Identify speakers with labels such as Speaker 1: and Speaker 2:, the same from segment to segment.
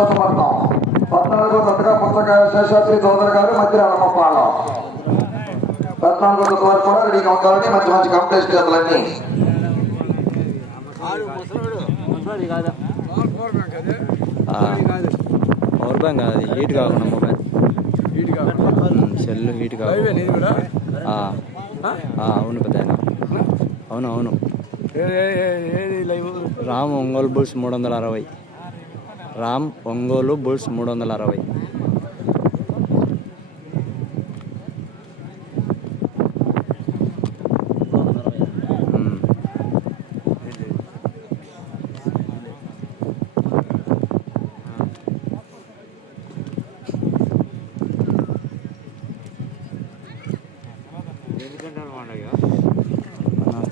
Speaker 1: పట్నం పద్నాలుగో దత్తగా పుస్తకాయ శేషాద్రి చౌదరి గారు మధ్య అలమప్పాళం పద్నాలుగో దత్త వారు కూడా రెడీగా ఉండాలని మంచి మంచి కాంపిటీషన్ చేతులన్నీ
Speaker 2: పవర్ బ్యాంక్ అది హీట్ కాకుండా మొబైల్ సెల్ హీట్ కాకుండా అవును పెద్ద అవును అవును రామ్ ఒంగోలు బుల్స్ మూడు వందల అరవై రామ్ ఒంగోలు బుల్స్ మూడు వందల అరవై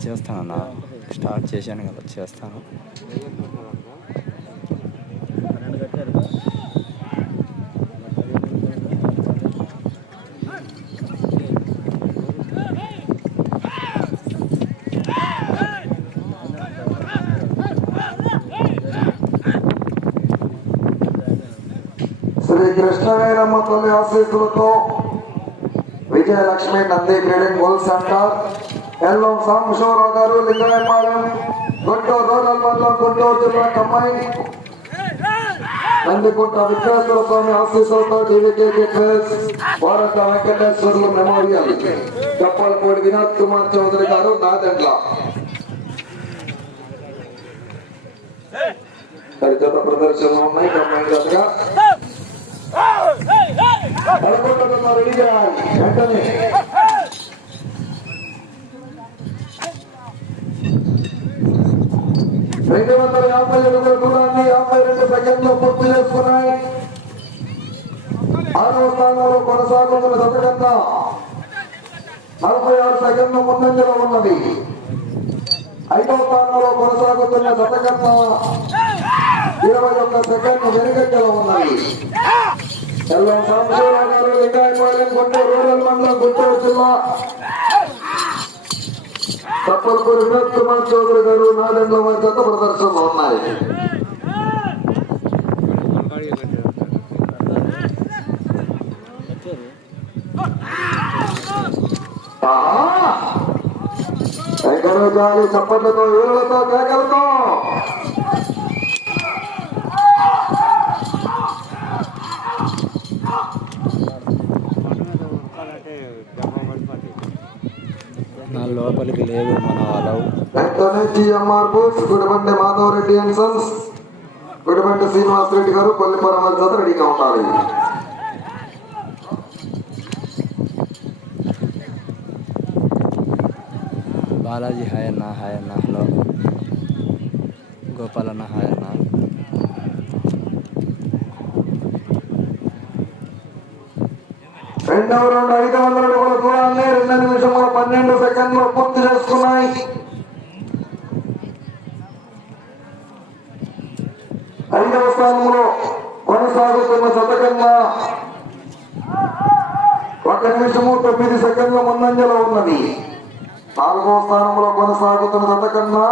Speaker 2: చేస్తానన్నా. స్టార్ట్ చేశాను కదా చేస్తాను
Speaker 1: శ్రీ కృష్ణవేరమ్మ తల్లి ఆశీస్సులతో Vijayalakshmi Nandi breeding hole centre Yellam Sambasivarao గారు లింగాయపాలెం గుంటూరు రూరల్ మండలం గుంటూరు జిల్లా కమ్మాయి నందికుంట విశ్వేశ్వర స్వామి ఆశీస్సులతో టీవీకేకి ప్రెస్ భారత వెంకటేశ్వర్లు మెమోరియల్. చెప్పలపూడి వినోద్ కుమార్ చౌదరి గారు నాదెండ్ల. పరిచయ ప్రదర్శనలు ఉన్నాయి కమ్మాయి జతగా పదకొండున్నర రెడీ వెంటనే రెండు వందల యాభై ఎనిమిది దూరాన్ని యాభై రెండు సెకండ్లో పూర్తి చేసుకున్నాయి ఆరవ స్థానంలో కొనసాగుతున్న దశకన్నా నలభై ఆరు సెకండ్లు ముందంజలో ఉన్నది ఐదవ స్థానంలో కొనసాగుతున్న దశకన్నా ఇరవై ఒక్క సెకండ్లు వెనుకంజలో ఉన్నది ఎల్లం సాంబశివరావు గారు లింగాయపాలెం గుంటూరు రూరల్ మండలం గుంటూరు జిల్లా వినోద్ కుమార్ చౌదరి గారు నాదెండ్ల వారి జత ప్రదర్శనలో ఉన్నాయి చప్పట్లతో వీరులతో కేకలతో
Speaker 2: నా లోపలికి లేదు మన అలవ్
Speaker 1: వెంటనే GMR boots Gudibandi Madhavareddy and sons Gudibandi Srinivas Reddy గారు కొల్లిపురం వారి జత రెడీగా ఉండాలి
Speaker 2: బాలాజీ హాయ్ అన్న హాయ్ అన్న హలో గోపాల్ అన్న హాయ్ అన్న
Speaker 1: రెండవ రెండు ఐదు వందల అడుగుల దూరాన్ని రెండు నిమిషముల పన్నెండు సెకండ్లు పూర్తి చేసుకున్నాయి. ఐదవ స్థానంలో కొనసాగుతున్న శతకంగా ఒక నిమిషము తొమ్మిది సెకండ్ల ముందంజలో ఉన్నది. నాలుగవ స్థానంలో కొనసాగుతున్న శతకంగా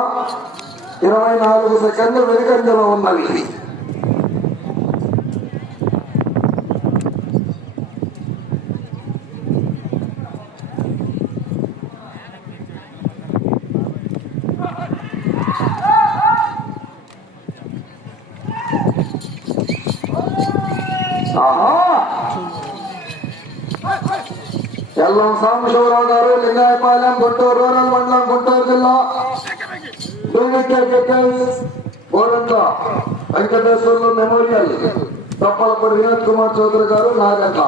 Speaker 1: ఇరవై నాలుగు సెకండ్లు వెనుకంజలో ఉన్నది ఆహా ఎల్లం సాంబశివరావు గారు లింగాయపాలెం గుంటూరు రూరల్ మండలం గుంటూరు జిల్లా గోడంత వెంకటేశ్వర్లు మెమోరియల్ తప్పలపూడి వినోద్ కుమార్ చౌదరి గారు నాగంట.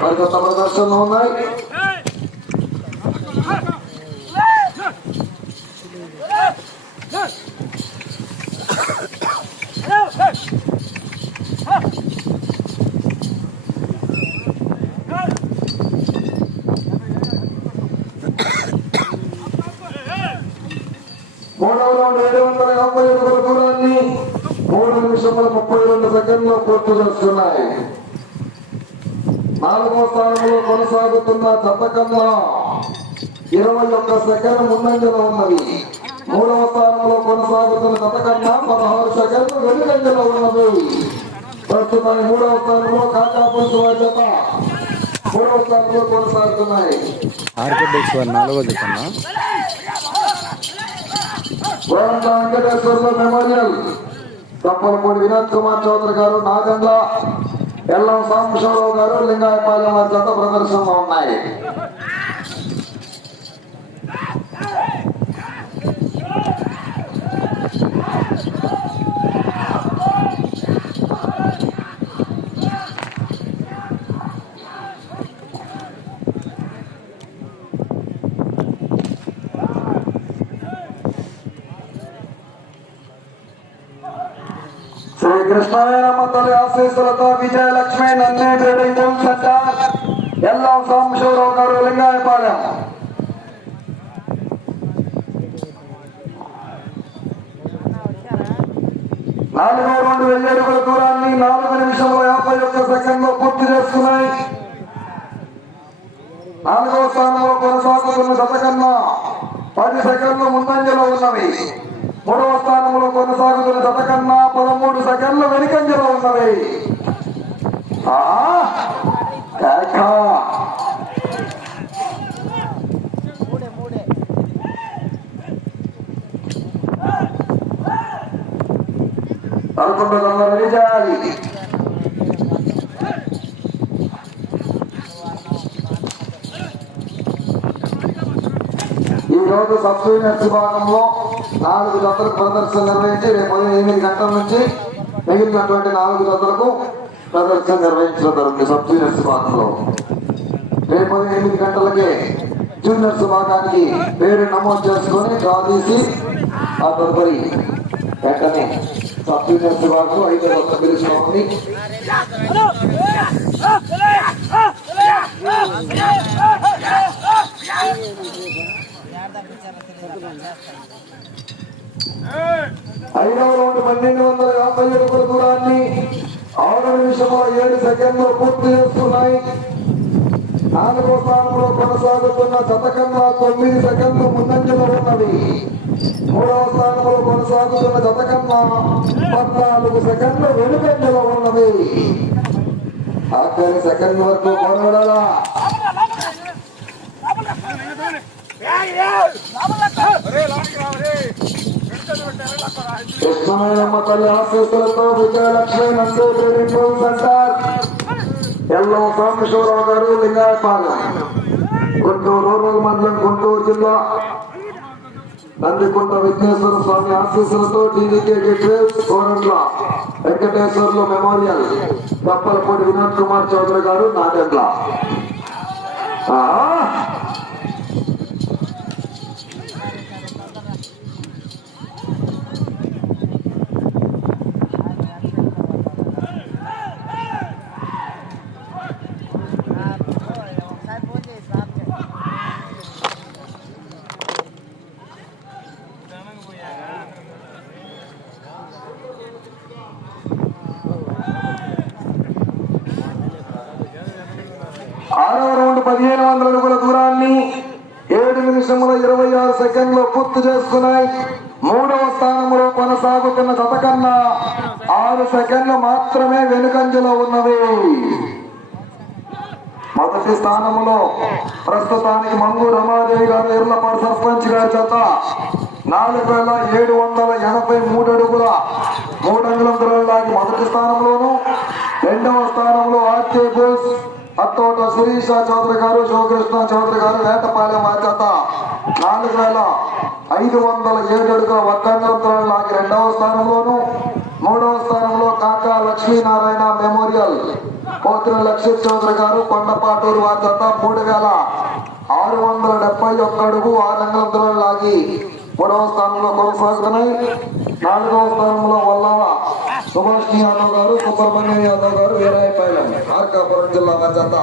Speaker 1: వారి కొత్త ప్రదర్శనలు ఉన్నాయి మూడవ రౌండ్ ఏడు దూరాన్ని మూడు నిమిషముల ముప్పై రెండు సెకండ్లు పూర్తి చేస్తున్నాయి. నాలుగో స్థానంలో కొనసాగుతున్న జతకన్నా ఇరవై ఒక్క సెకండ్ ముందంజలో ఉన్నది. మూడవ స్థానంలో కొనసాగుతున్న జతకన్నా పదహారు సెకండ్లు వెనుకంజలో ఉన్నది. ప్రస్తుతానికి మూడవ స్థానంలో కాకా పులుసు జత మూడవ స్థానంలో కొనసాగుతున్నాయి.
Speaker 2: నాలుగో జతన్నా
Speaker 1: గోరంట వెంకటేశ్వర్ల మెమోరియల్. తప్పలపూడి వినోద్ కుమార్ చౌదరి గారు నాగండ్ల ఎల్లం సాంబశివరావు గారు లింగాయపాలెం వారి జత ప్రదర్శనలో ఉన్నాయి. శ్రీ తల్లి ఆశీస్సులతో Vijayalakshmi Nandi trading bull centre గారు నాలుగో రెండు వెయ్యి అడుగుల దూరాన్ని నాలుగు నిమిషంలో యాభై ఒక్క సెకండ్లో పూర్తి చేసుకున్నాయి. నాలుగో స్థానంలో కొనసాగుతున్న జత కన్నా పది సెకండ్లు ముందంజలో ఉన్నవి. మూడవ స్థానంలో కొనసాగుతున్న జత కన్నా పదమూడు సెకండ్లు వెనుకంజలో ఉన్నవి. పదకొండు వందల రెడీ చేయాలి ఈ రోజు సబ్ జూనియర్స్ విభాగంలో నాలుగు జతలకు ప్రదర్శన నిర్వహించి రేపు ఉదయం ఎనిమిది గంటల నుంచి మిగిలినటువంటి నాలుగు జతలకు ప్రదర్శన నిర్వహించడం జరుగుతుంది సబ్ జూనియర్స్ విభాగంలో రేపు ఉదయం ఎనిమిది గంటలకే జూనియర్స్ విభాగానికి పేరు నమోదు చేసుకొని డ్రా తీసి ఆ తదుపరి వెంటనే సబ్ జూనియర్స్ విభాగంలో ఐదో జత Yeah! ఐదవ రౌండ్ పన్నెండు వందల యాభై అడుగుల దూరాన్ని ఆరు నిమిషముల ఏడు సెకండ్లు పూర్తి చేస్తున్నాయి. నాలుగో స్థానంలో కొనసాగుతున్న జత కన్నా తొమ్మిది సెకండ్లు ముందంజలో ఉన్నవి మూడవ స్థానంలో కొనసాగుతున్న జత పద్నాలుగు సెకండ్లు వెనుకంజలో ఉన్నవి ఆఖరి సెకండ్ వరకు కొనగలరా ఎల్లో తల్లి ఆశీస్సులతో విజయలక్ష్మి నందు ట్రేడింగ్ సెంటర్ గారు లింగాయపాలెం గుంటూరు రూరల్ మండలం గుంటూరు జిల్లా నందికొండ విఘ్నేశ్వర స్వామి ఆశీస్సులతో TVK gateways Venkateswarlu memorial Kappalapudi Vinod Kumar Chowdary గారు నాగండ్ల ఆ ఆరవ రౌండ్ పదిహేను వందల అడుగుల దూరాన్ని ఏడు నిమిషముల ఇరవై ఆరు సెకండ్లు పూర్తి చేసుకున్నాయి మూడవ స్థానంలో కొనసాగుతున్న జత కన్నా ఆరు సెకండ్లు మాత్రమే వెనుకంజలో ఉన్నవి. మొదటి స్థానంలో ప్రస్తుతానికి మంగు రమాదేవి గారు ఎర్లపాడు సర్పంచ్ గారి చేత నాలుగు వేల ఏడు వందల ఎనభై మూడు అడుగుల మూడు అంగుళం దూరంలాగి మొదటి స్థానంలోను రెండవ స్థానంలో ఆర్కే బోస్ అత్తోట శిరీష చౌదరి గారు శివకృష్ణ చౌదరి గారు వేటపాలెం వారి నాలుగు వేల ఐదు వందల ఏడు అడుగుల ఒక్కంగుళం లాగి రెండవ స్థానంలోను మూడవ స్థానంలో కాకా లక్ష్మీనారాయణ మెమోరియల్. పోతుల లక్ష్మీ చౌదరి గారు కొండపాటూరు వారి మూడు వేల ఆరు వందల డెబ్బై ఒక్క అడుగు ఆరు అంగుళం లాగి మూడవ స్థానంలో కొనసాగుతున్నాయి. నాలుగవ స్థానంలో వల్ల సుభాష్ యాదవ్ గారు సుబ్రహ్మణ్యం యాదవ్ గారు వీరాయపాలెం మార్కాపురం జిల్లా వారి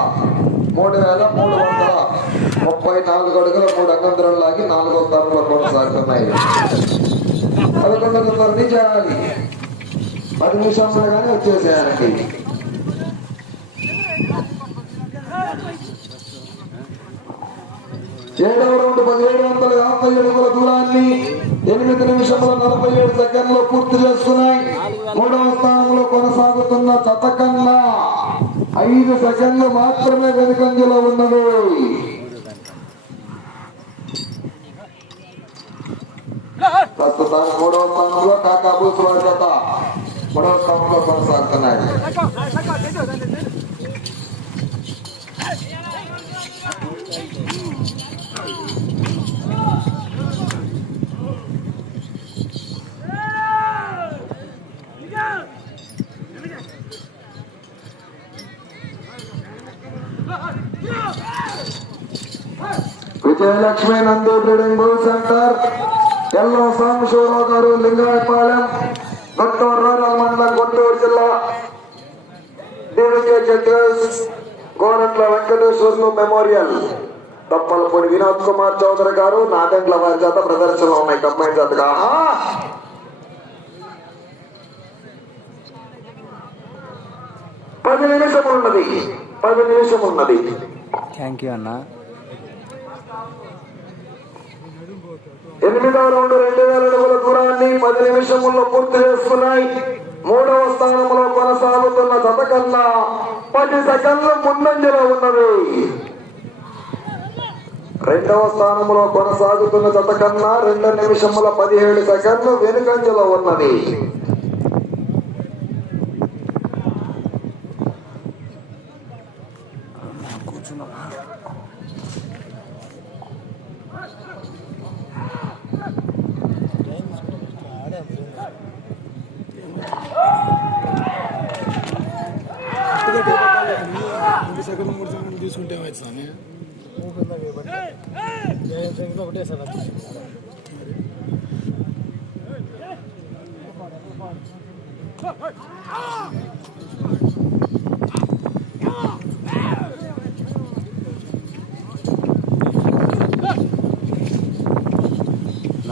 Speaker 1: మూడు వేల మూడు వందల ముప్పై నాలుగు అడుగుల మూడు అంగం లాగి నాలుగవ స్థానంలో కొనసాగుతున్నాయి. పదకొండు తొమ్మిది చేయాలి. పది నిమిషంలో కానీ వచ్చేసేయాలండి ఏడవ రౌండ్ పదిహేడు వందల యాభై అడుగుల దూరాన్ని ఎనిమిది నిమిషముల నలభై ఏడు సెకండ్లు పూర్తి చేస్తున్నాయి. మూడవ స్థానంలో కొనసాగుతున్న చతకన్నా ఐదు సెకండ్లు మాత్రమే వెనుకంజలో ఉన్నది ప్రస్తుతానికి మూడవ స్థానంలో కాకా భూసువారి జత మూడవ స్థానంలో కొనసాగుతున్నాయి. Vijayalakshmi Nandi breeding bull centre. Yellam Sambasivarao గారు లింగాయపాలెం గుంటూరు రూరల్ మండలం గుంటూరు జిల్లా. DVK judges Gorantla Venkateswarlu memorial. Tappalapudi Vinod Kumar Chowdary గారు నాగండ్ల వారి చేత ప్రదర్శనలో ఉన్నాయి. కంబైన్ జతగా పది నిమిషం ఉన్నది పది నిమిషం ఉన్నది
Speaker 2: థ్యాంక్ యూ అన్నా.
Speaker 1: ఎనిమిదవ రౌండ్ రెండు వేల అడుగుల దూరాన్ని పది నిమిషముల్లో పూర్తి చేసుకున్నాయి మూడవ స్థానంలో కొనసాగుతున్న జత కన్నా పది సెకండ్ల ముందంజలో ఉన్నది. రెండవ స్థానంలో కొనసాగుతున్న జత కన్నా రెండు నిమిషముల పదిహేడు సెకండ్లు వెనుకంజలో ఉన్నది
Speaker 3: రెండు సెకండ్ మూడు సెకండ్ తీసుకుంటే ఏమైంది స్వామి ఒకటే సార్
Speaker 2: నాకు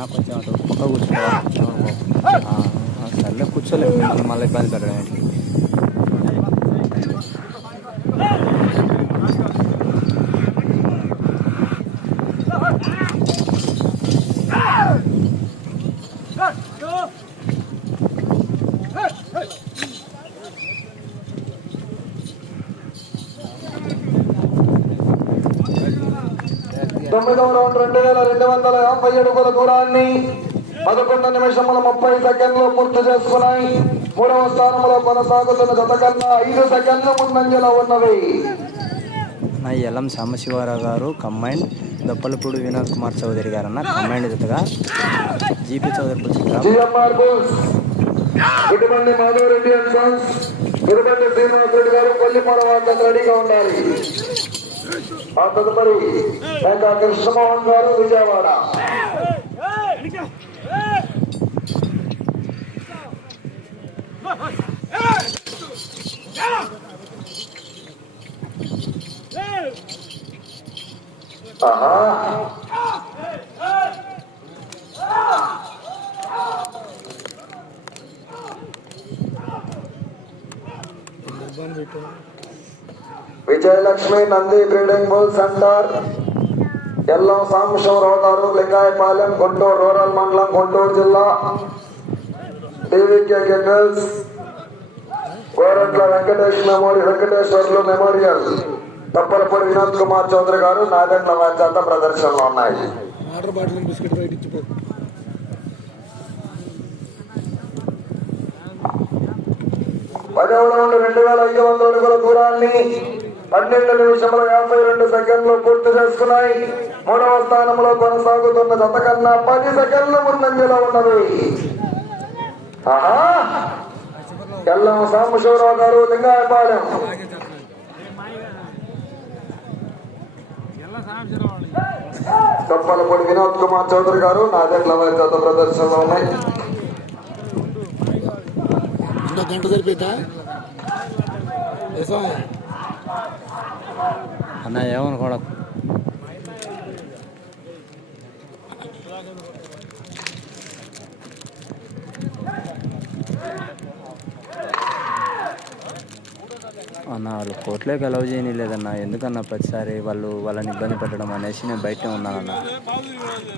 Speaker 2: కొంచెం అటు పక్క కూర్చోవా సర్లే కూర్చోలేదు మళ్ళీ ఇబ్బంది పెట్టడానికి
Speaker 1: రౌండ్ రెండు వేల రెండు వందల యాభై అడుగుల దూరాన్ని పదకొండు నిమిషముల ముప్పై సెకండ్లు పూర్తి చేసుకున్నాయి. మూడవ స్థానంలో కొనసాగుతున్న జత కన్నా ఐదు సెకండ్లు ముందంజలో ఉన్నవి.
Speaker 2: నా ఎల్లం సాంబశివరావు గారు కంబైండ్ దొప్పలపూడి వినోద్ కుమార్ చౌదరి గారు అన్న కంబైండ్ జతగా జీపీ చౌదరి
Speaker 1: ఇటువంటి మాధవరెడ్డి అండ్ సన్స్ ఇటువంటి శ్రీనివాస్ రెడ్డి గారు కొల్లిపాల వార్త రెడీగా ఉండాలి. ఆ తదుపరి ఇంకా కృష్ణమోహన్ గారు విజయవాడ ఆహా
Speaker 3: ఇబ్బంది పెట్టు
Speaker 1: Vijayalakshmi Nandi breeding bull centre. Yellam Sambasivarao గారు లింగాయపాలెం గుంటూరు రూరల్ మండలం గుంటూరు జిల్లా. DVK cattles Gorantla Venkatesh memory Venkateswarlu memorial. Tappalapudi Vinod Kumar Chowdary గారు నాగండ్ల వారి చేత ప్రదర్శనలో ఉన్నాయి. పదవ రౌండ్ రెండు వేల ఐదు వందల అడుగుల దూరాన్ని పన్నెండు నిమిషముల యాభై రెండు సెకండ్లు పూర్తి చేసుకున్నాయి. మూడవ స్థానంలో కొనసాగుతున్న జత కన్నా పది సెకండ్లు ముందంజలో ఉన్నది. ఆహా! ఎల్లం సాంబశివరావు గారు లింగాయపాలెం. కప్పలపూడి వినోద్ కుమార్ చౌదరి గారు నా వారి జత ప్రదర్శనలో ఉన్నాయి.
Speaker 3: గంట సరిపోతా
Speaker 2: అన్న ఏమనుకోవడం అన్న వాళ్ళు కోర్టులోకి అలౌ చేయని లేదన్న ఎందుకన్నా ప్రతిసారి వాళ్ళు వాళ్ళని ఇబ్బంది పెట్టడం అనేసి నేను బయటనే ఉన్నానన్న.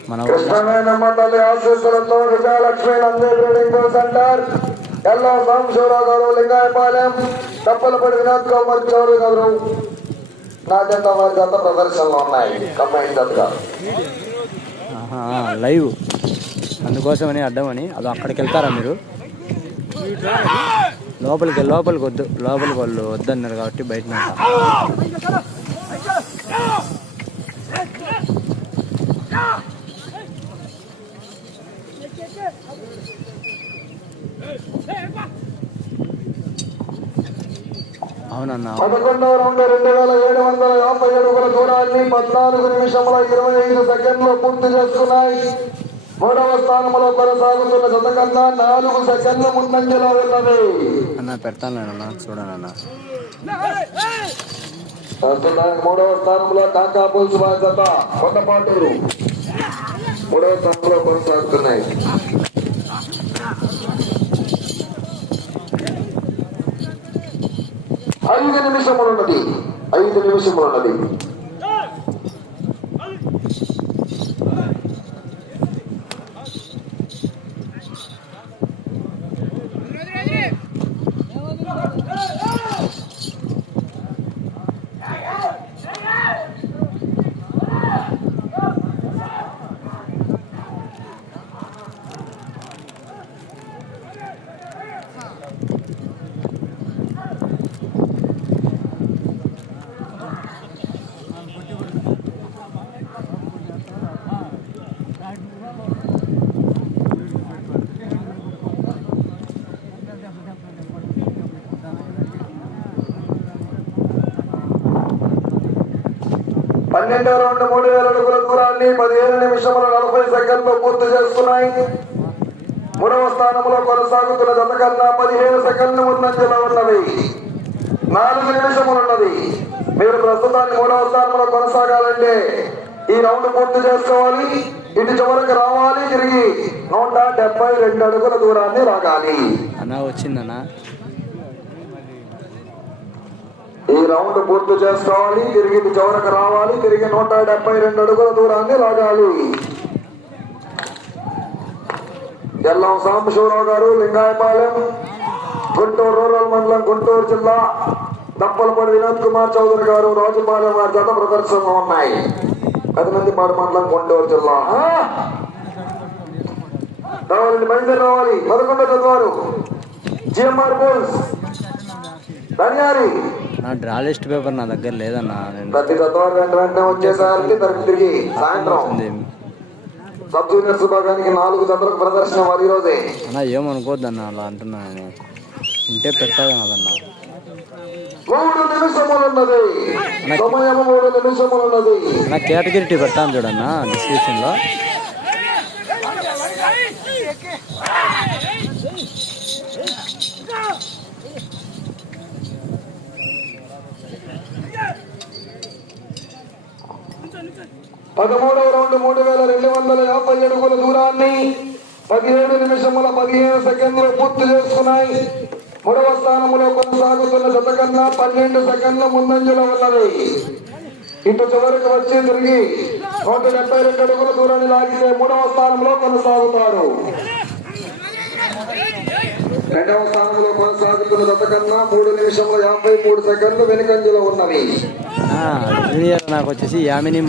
Speaker 2: మన ఊళ్ళో
Speaker 1: కృష్ణమైన మండలి ఆశీస్సులతో విజయలక్ష్మి నంది సెంటర్ ఎల్లా సాంబశివరావు గారు లింగాయపాలెం తప్పలపడి వినోద్ కుమార్ చౌదరి గారు. నా జత వారి జత ప్రదర్శనలు ఉన్నాయి. కంబైన్ జతగా
Speaker 2: లైవ్. అందుకోసమని అడ్డమని అది అక్కడికి వెళ్తారా మీరు? లోపలికి లోపలికి వద్దు లోపలికి వాళ్ళు వద్దన్నారు కాబట్టి బయట Yeah!
Speaker 1: పదకొండవ రౌండ్ రెండు వేల ఏడు వందల యాభై అడుగుల దూరాన్ని పద్నాలుగు నిమిషముల ఇరవై ఐదు సెకండ్లు పూర్తి చేసుకున్నాయి మూడవ స్థానంలో కొనసాగుతున్న జత కన్నా నాలుగు సెకండ్ల ముందంజలో ఉన్నది.
Speaker 2: అన్న పెడతాను అన్న చూడండి అన్న.
Speaker 1: ప్రస్తుతానికి మూడవ స్థానంలో కాకా పులుసు వారి జత. కొండపాటూరు మూడవ స్థానంలో కొనసాగుతున్నాయి. ఐదు నిమిషములు ఉన్నది ఐదు నిమిషములు ఉన్నది రెండు రౌండ్ మూడు వేల అడుగుల దూరాన్ని పదిహేను నిమిషముల నలభై సెకండ్లు పూర్తి చేస్తున్నాయి. మూడవ స్థానంలో కొనసాగుతున్న జత కన్నా పదిహేను సెకండ్లు ముందంజలో ఉన్నది నాలుగు నిమిషములు ఉన్నది మీరు ప్రస్తుతాన్ని మూడవ స్థానంలో కొనసాగాలంటే ఈ రౌండ్ పూర్తి చేసుకోవాలి. ఇటు చివరికి రావాలి. తిరిగి నూట డెబ్బై రెండు అడుగుల దూరాన్ని రాగాలి.
Speaker 2: అన్న వచ్చిందన్న.
Speaker 1: ఈ రౌండ్ పూర్తి చేసుకోవాలి తిరిగి చివరకు రావాలి తిరిగి నూట డెబ్బై రెండు అడుగుల దూరాన్ని లాగాలి. ఎల్లం సాంబశివరావు గారు లింగాయపాలెం గుంటూరు రూరల్ మండలం గుంటూరు జిల్లా దప్పలపడి వినోద్ కుమార్ చౌదరి గారు రాజుపాలెం వారి జత ప్రదర్శనలు ఉన్నాయి. పది మంది పాడు మండలం గుంటూరు జిల్లా. ఆ? రావాలండి బయలుదేరి రావాలి. పదకొండో చదివారు. జిఎంఆర్ బోల్స్ ధన్యారి.
Speaker 2: నా డ్రా లిస్ట్ పేపర్ నా దగ్గర లేదన్న. నేను
Speaker 1: ప్రతి తత్వాలు వెంట వెంటనే వచ్చేసరికి తరపు తిరిగి సాయంత్రం. సబ్ జూనియర్స్ విభాగానికి నాలుగు జతలకు ప్రదర్శన వారి ఈ రోజే
Speaker 2: అన్న ఏమనుకోవద్దన్న అలా అంటున్నా నేను. ఉంటే పెట్టాలి కదన్న
Speaker 1: మూడు నిమిషములు ఉన్నది సమయం మూడు నిమిషములు ఉన్నది
Speaker 2: నా కేటగిరిటీ పెడతాను చూడన్న డిస్క్రిప్షన్లో
Speaker 1: పదమూడవ రౌండ్ మూడు వేల రెండు వందల యాభై అడుగుల దూరాన్ని పదిహేడు నిమిషముల పదిహేను సెకండ్లు పూర్తి చేసుకున్నాయి. మూడవ స్థానంలో కొనసాగుతున్న జత కన్నా పన్నెండు సెకండ్ల ముందంజలో ఉన్నది. ఇటు చివరికి వచ్చి తిరిగి నూట డెబ్బై రెండు అడుగుల దూరాన్ని లాగితే మూడవ స్థానంలో కొనసాగుతారు. రెండవ స్థానంలో కొనసాగుతున్న కన్నా మూడు నిమిషముల యాభై మూడు సెకండ్లు వెనుకంజలో ఉన్నవి.
Speaker 2: నాకు వచ్చేసి యామిని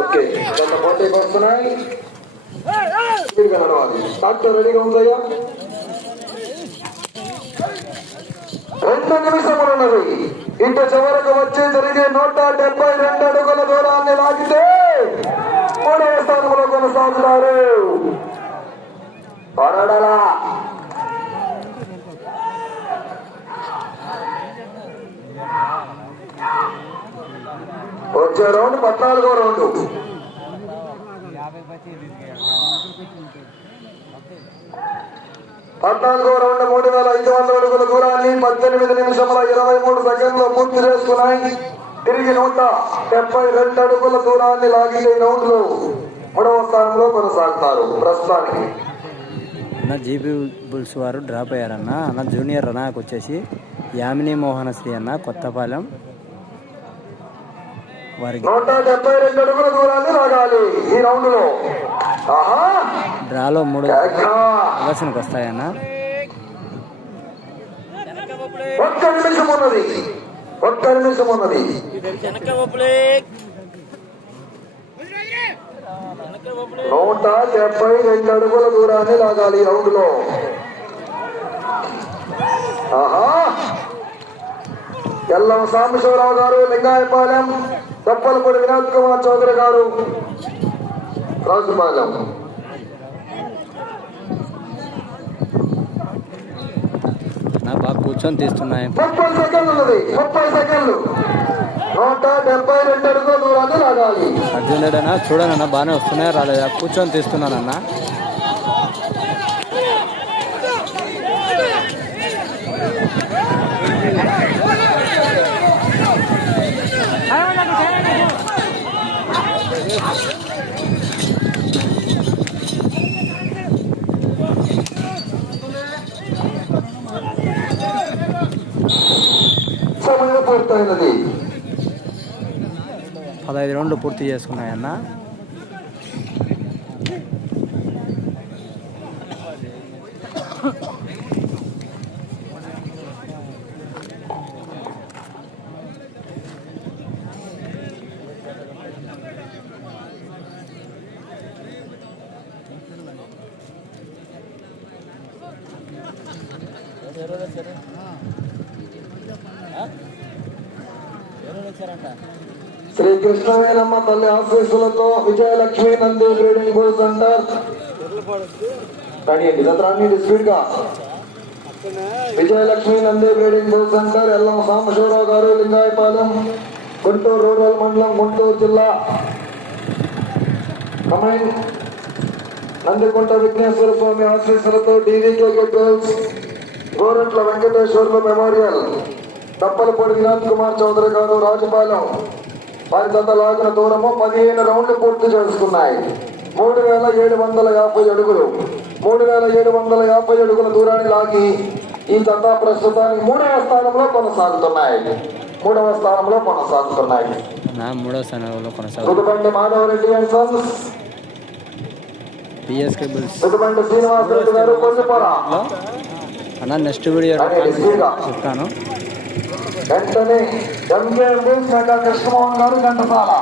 Speaker 1: ఓకే కొంత పోటీకి వస్తున్నాయి. స్పీడ్గా నడవాలి. డాక్టర్ రెడీగా ఉందయ్యా? రెండు నిమిషములు ఉన్నది. ఇంత చివరకు వచ్చి తిరిగి నూట డెబ్బై రెండు అడుగుల దూరాన్ని లాగితే మూడవ స్థానంలో కొనసాగుతారు. పోరాడాలా? వచ్చే రౌండ్ పద్నాలుగో రౌండ్. పద్నాలుగో రౌండ్ మూడు వేల ఐదు వందల అడుగుల దూరాన్ని పద్దెనిమిది నిమిషముల ఇరవై మూడు సెకండ్లు పూర్తి చేసుకున్నాయి. తిరిగి నూట డెబ్బై రెండు అడుగుల దూరాన్ని లాగితే రౌండ్లు మూడవ స్థానంలో కొనసాగుతారు ప్రస్తుతానికి.
Speaker 2: అన్న జీబీ బుల్స్ వారు డ్రాప్ అయ్యారన్న. అన్న జూనియర్ నాకు వచ్చేసి యామిని మోహనశ్రీ అన్న కొత్తపాలెం. వారికి డ్రాలో మూడు. ప్రదర్శనకు వస్తాయన్న.
Speaker 1: ఒక్క నిమిషం ఉన్నది. ఒక్క నిమిషం ఉన్నది. నూట డెబ్బై రెండు అడుగుల దూరాన్ని లాగాలి రౌండ్లో ఆహా! ఎల్లం సాంబశివరావు గారు లింగాయపాలెం తప్పలపూడి వినోద్ కుమార్ చౌదరి గారు రాజుపాలెం.
Speaker 2: నా బాగా కూర్చొని తీస్తున్నాయి.
Speaker 1: ముప్పై సెకండ్లు ముప్పై సెకండ్లు. నూట డెబ్బై రెండు అడుగుల దూరాన్ని లాగాలి.
Speaker 2: చూడనన్న బాగానే వస్తున్నాయా. రాలేదా? కూర్చొని తీస్తున్నానన్న.
Speaker 1: సమయం పూర్తయినది.
Speaker 2: పదహైదు రౌండ్లు పూర్తి చేసుకున్నాయన్న
Speaker 1: Oh. కృష్ణవేనమ్మ తల్లి ఆశీస్సులతో Vijayalakshmi Nandi breeding bull centre ready అండి. స్పీడ్గా. Vijayalakshmi Nandi breeding bull centre Yellam Sambasivarao గారు లింగాయపాలెం గుంటూరు రూరల్ మండలం గుంటూరు జిల్లా. కమైన్ నందికుంట విఘ్నేశ్వర స్వామి ఆశీస్సులతో DGK girls Gorantla Venkateswarlu memorial Tappalapudi Vinod Kumar Chowdary గారు రాజపాలెం. వారి జత లాగిన దూరము పదిహేను రౌండ్లు పూర్తి చేసుకున్నాయి. మూడు వేల ఏడు వందల యాభై అడుగులు. మూడు వేల ఏడు వందల యాభై అడుగుల దూరాన్ని లాగి ఈ జత ప్రస్తుతానికి మూడవ స్థానంలో కొనసాగుతున్నాయి. మూడవ స్థానంలో కొనసాగుతున్నాయి.
Speaker 2: నా మూడో స్థానంలో కొనసాగు
Speaker 1: Rudubandi Madhavareddy and sons.
Speaker 2: PSK bulls
Speaker 1: Rudubandi Srinivasareddy గారు కొంచెం
Speaker 2: అన్న నెక్స్ట్ వీడియో
Speaker 1: అదే, స్పీడ్గా.
Speaker 2: చెప్తాను.
Speaker 1: వెంటనే ఎంకే బూత్ మెగా కృష్ణమోహన్ గారు ఘంటసాల